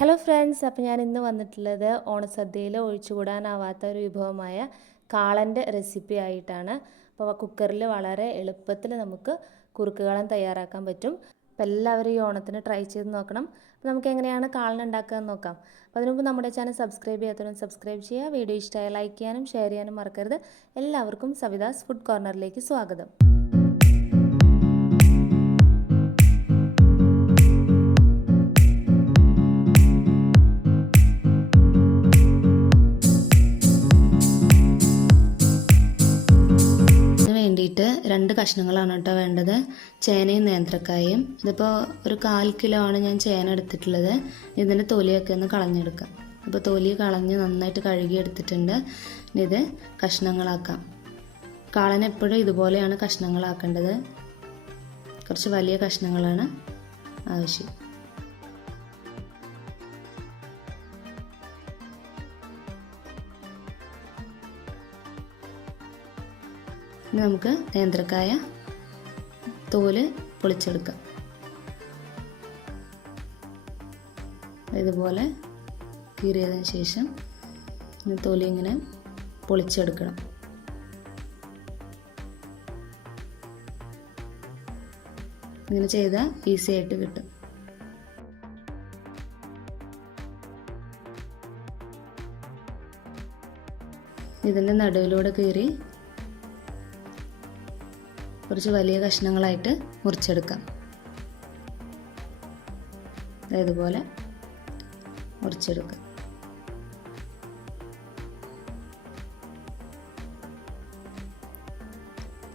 Hello friends അപ്പോൾ ഞാൻ ഇന്ന് വന്നിട്ടുള്ളത് ഓണസദ്യയിൽ ഒഴിച്ചുകൂടാനാവാത്ത ഒരു വിഭവമായ കാളന്റെ റെസിപ്പി ആയിട്ടാണ്. അപ്പോൾ കുക്കറിൽ വളരെ എളുപ്പത്തിൽ നമുക്ക് കുറുക്കുകാളൻ തയ്യാറാക്കാൻ പറ്റും. അപ്പോൾ എല്ലാവരും ഈ ഓണത്തിന് ട്രൈ ചെയ്ത് നോക്കണം. അപ്പോൾ നമുക്ക് എങ്ങനെയാണ് കാളൻ ഉണ്ടാക്കുക എന്ന് നോക്കാം. അപ്പോൾ അതിനു മുമ്പ് നമ്മുടെ ചാനൽ സബ്സ്ക്രൈബ് ചെയ്യാത്തവരും സബ്സ്ക്രൈബ് ചെയ്യുക. വീഡിയോ ഇഷ്ടമായ ലൈക്ക് ചെയ്യാനും ഷെയർ ചെയ്യാനും മറക്കരുത്. എല്ലാവർക്കും സവിതാസ് ഫുഡ് കോർണറിലേക്ക് സ്വാഗതം. വേണ്ടിയിട്ട് രണ്ട് കഷ്ണങ്ങളാണ് കേട്ടോ വേണ്ടത്. ചേനയും നേന്ത്രക്കായും. ഇതിപ്പോൾ ഒരു കാൽ കിലോ ആണ് ഞാൻ ചേന എടുത്തിട്ടുള്ളത്. ഇതിന്റെ തൊലിയൊക്കെ ഒന്ന് കളഞ്ഞെടുക്കാം. അപ്പോൾ തൊലി കളഞ്ഞ് നന്നായിട്ട് കഴുകി എടുത്തിട്ടുണ്ട്. ഇത് കഷ്ണങ്ങളാക്കാം. കാളൻ എപ്പോഴും ഇതുപോലെയാണ് കഷ്ണങ്ങളാക്കേണ്ടത്. കുറച്ച് വലിയ കഷ്ണങ്ങളാണ് ആവശ്യം. ഇനി നമുക്ക് നേന്ത്രക്കായ തോൽ പൊളിച്ചെടുക്കാം. ഇതുപോലെ കീറിയതിന് ശേഷം തോലി ഇങ്ങനെ പൊളിച്ചെടുക്കണം. ഇങ്ങനെ ചെയ്താൽ ഈസി ആയിട്ട് കിട്ടും. ഇതിന്റെ നടുവിലൂടെ കീറി കുറച്ച് വലിയ കഷ്ണങ്ങളായിട്ട് മുറിച്ചെടുക്കാം. ഇതുപോലെ മുറിച്ചെടുക്കാം.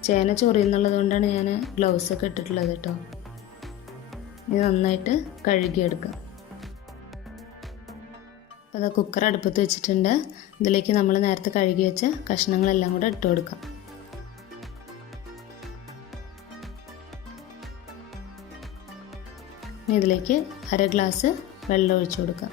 ചേന ചൊറിയുന്നുള്ളത് കൊണ്ടാണ് ഞാൻ ഗ്ലൗസ് ഒക്കെ ഇട്ടിട്ടുള്ളത് കേട്ടോ. ഇത് നന്നായിട്ട് കഴുകിയെടുക്കാം. അപ്പോൾ അത് കുക്കർ അടുപ്പത്ത് വെച്ചിട്ടുണ്ട്. ഇതിലേക്ക് നമ്മൾ നേരത്തെ കഴുകി വെച്ച കഷ്ണങ്ങളെല്ലാം കൂടെ ഇട്ട് കൊടുക്കാം. ഇതിലേക്ക് അര ഗ്ലാസ് വെള്ളം ഒഴിച്ചു കൊടുക്കാം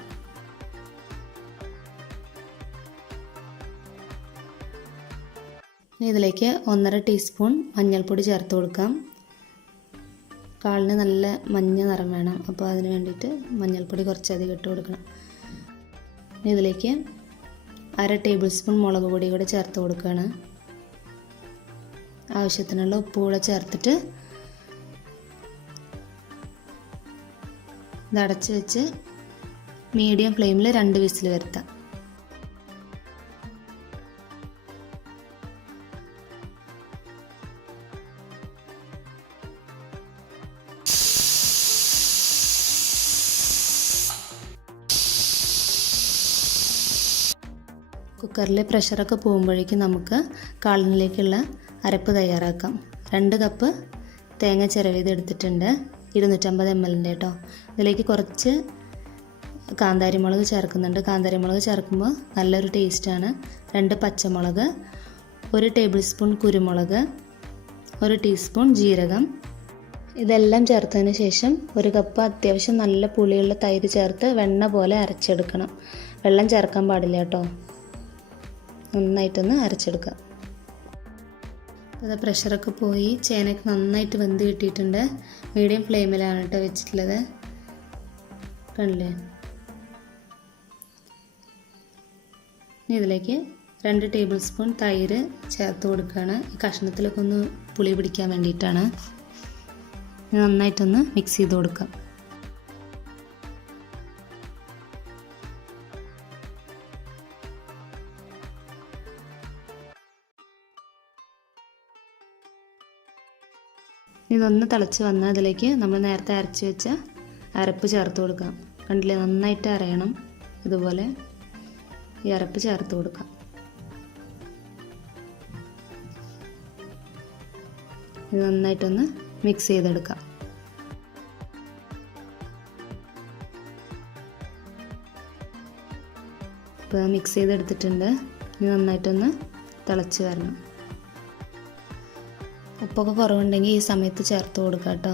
ഇതിലേക്ക് ഒന്നര ടീസ്പൂൺ മഞ്ഞൾപ്പൊടി ചേർത്ത് കൊടുക്കാം. കാളിന് നല്ല മഞ്ഞ നിറം വേണം അപ്പോൾ അതിന് വേണ്ടിയിട്ട് മഞ്ഞൾപ്പൊടി കുറച്ചധികം ഇട്ട് കൊടുക്കണം. ഇതിലേക്ക് അര ടേബിൾ സ്പൂൺ മുളക് പൊടി കൂടെ ചേർത്ത് കൊടുക്കുകയാണ്. ആവശ്യത്തിനുള്ള ഉപ്പ് കൂടെ ചേർത്തിട്ട് ഇത് അടച്ച് വെച്ച് മീഡിയം ഫ്ലെയിമിൽ രണ്ട് വിസിൽ വരുത്താം. കുക്കറിലെ പ്രഷറൊക്കെ പോകുമ്പോഴേക്കും നമുക്ക് കാളിനിലേക്കുള്ള അരപ്പ് തയ്യാറാക്കാം. രണ്ട് കപ്പ് തേങ്ങ ചിരവിയത് എടുത്തിട്ടുണ്ട്. ഇരുന്നൂറ്റമ്പത് എം എല്ലിന്റെ കേട്ടോ ഇതിലേക്ക് കുറച്ച് കാന്താരിമുളക് ചേർക്കുന്നുണ്ട്. കാന്താരിമുളക് ചേർക്കുമ്പോൾ നല്ലൊരു ടേസ്റ്റാണ്. രണ്ട് പച്ചമുളക് ഒരു ടേബിൾ സ്പൂൺ കുരുമുളക് ഒരു ടീസ്പൂൺ ജീരകം. ഇതെല്ലാം ചേർത്തതിന് ശേഷം ഒരു കപ്പ് അത്യാവശ്യം നല്ല പുളിയുള്ള തൈര് ചേർത്ത് വെണ്ണ പോലെ അരച്ചെടുക്കണം. വെള്ളം ചേർക്കാൻ പാടില്ല കേട്ടോ നന്നായിട്ടൊന്ന് അരച്ചെടുക്കുക. അത് പ്രഷറൊക്കെ പോയി ചേനയ്ക്ക് നന്നായിട്ട് വെന്ത് കിട്ടിയിട്ടുണ്ട്. മീഡിയം ഫ്ലെയിമിലാണ് കേട്ടോ വെച്ചിട്ടുള്ളത്. കണ്ടില്ലേ? ഇനി ഇതിലേക്ക് രണ്ട് ടേബിൾ സ്പൂൺ തൈര് ചേർത്ത് കൊടുക്കുകയാണ്. ഈ കഷ്ണത്തിലൊക്കെ ഒന്ന് പുളി പിടിക്കാൻ വേണ്ടിയിട്ടാണ്. നന്നായിട്ടൊന്ന് മിക്സ് ചെയ്ത് കൊടുക്കാം. ഇതൊന്ന് തിളച്ച് വന്നാൽ അതിലേക്ക് നമ്മൾ നേരത്തെ അരച്ച് വെച്ച അരപ്പ് ചേർത്ത് കൊടുക്കാം. കണ്ടില്ലേ? നന്നായിട്ട് അരയണം. ഇതുപോലെ ഈ അരപ്പ് ചേർത്ത് കൊടുക്കാം. ഇത് നന്നായിട്ടൊന്ന് മിക്സ് ചെയ്തെടുക്കാം. ഇപ്പോൾ മിക്സ് ചെയ്തെടുത്തിട്ടുണ്ട്. ഇനി നന്നായിട്ടൊന്ന് തിളച്ച് വരണം. ഉപ്പൊക്കെ കുറവുണ്ടെങ്കിൽ ഈ സമയത്ത് ചേർത്ത് കൊടുക്കാം കേട്ടോ.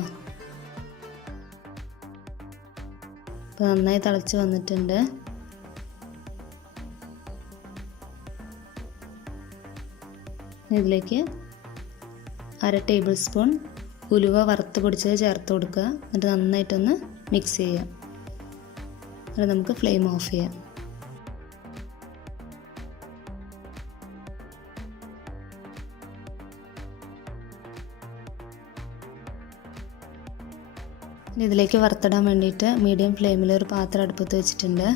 ഇപ്പം നന്നായി തിളച്ച് വന്നിട്ടുണ്ട്. ഇതിലേക്ക് അര ടേബിൾ സ്പൂൺ ഉലുവ വറുത്ത് പൊടിച്ചത് ചേർത്ത് കൊടുക്കുക. എന്നിട്ട് നന്നായിട്ടൊന്ന് മിക്സ് ചെയ്യുക. എന്നിട്ട് നമുക്ക് ഫ്ലെയിം ഓഫ് ചെയ്യാം. ഇനി ഇതിലേക്ക് വറുത്തിടാൻ വേണ്ടിയിട്ട് മീഡിയം ഫ്ലെയിമിൽ ഒരു പാത്രം അടുപ്പത്ത് വെച്ചിട്ടുണ്ട്.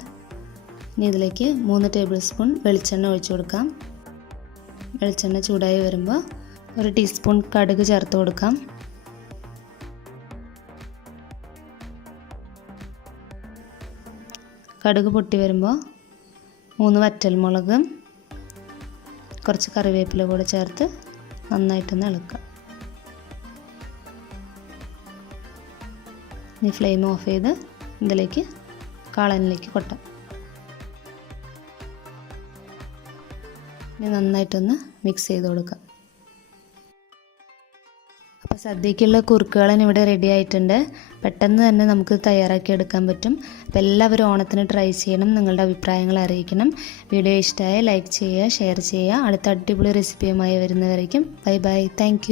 ഇനി ഇതിലേക്ക് മൂന്ന് ടേബിൾ സ്പൂൺ വെളിച്ചെണ്ണ ഒഴിച്ചു കൊടുക്കാം. വെളിച്ചെണ്ണ ചൂടായി വരുമ്പോൾ ഒരു ടീസ്പൂൺ കടുക് ചേർത്ത് കൊടുക്കാം. കടുക് പൊട്ടി വരുമ്പോൾ മൂന്ന് വറ്റൽമുളകും കുറച്ച് കറിവേപ്പില കൂടെ ചേർത്ത് നന്നായിട്ടൊന്ന് ഇളക്കാം ഇനി ഫ്ലെയിം ഓഫ് ചെയ്ത് ഇതിലേക്ക് കാളനിലേക്ക് കൊട്ടാം. ഇനി നന്നായിട്ടൊന്ന് മിക്സ് ചെയ്ത് കൊടുക്കാം. അപ്പോൾ സദ്യക്കുള്ള കുറുക്കുകളൻ ഇവിടെ റെഡി ആയിട്ടുണ്ട്. പെട്ടെന്ന് തന്നെ നമുക്ക് തയ്യാറാക്കി എടുക്കാൻ പറ്റും. അപ്പോൾ എല്ലാവരും ഓണത്തിന് ട്രൈ ചെയ്യണം നിങ്ങളുടെ അഭിപ്രായങ്ങൾ അറിയിക്കണം. വീഡിയോ ഇഷ്ടമായ ലൈക്ക് ചെയ്യുക ഷെയർ ചെയ്യുക. അടുത്ത അടിപൊളി റെസിപ്പിയുമായി വരുന്നവരേക്കും ബൈ ബൈ താങ്ക്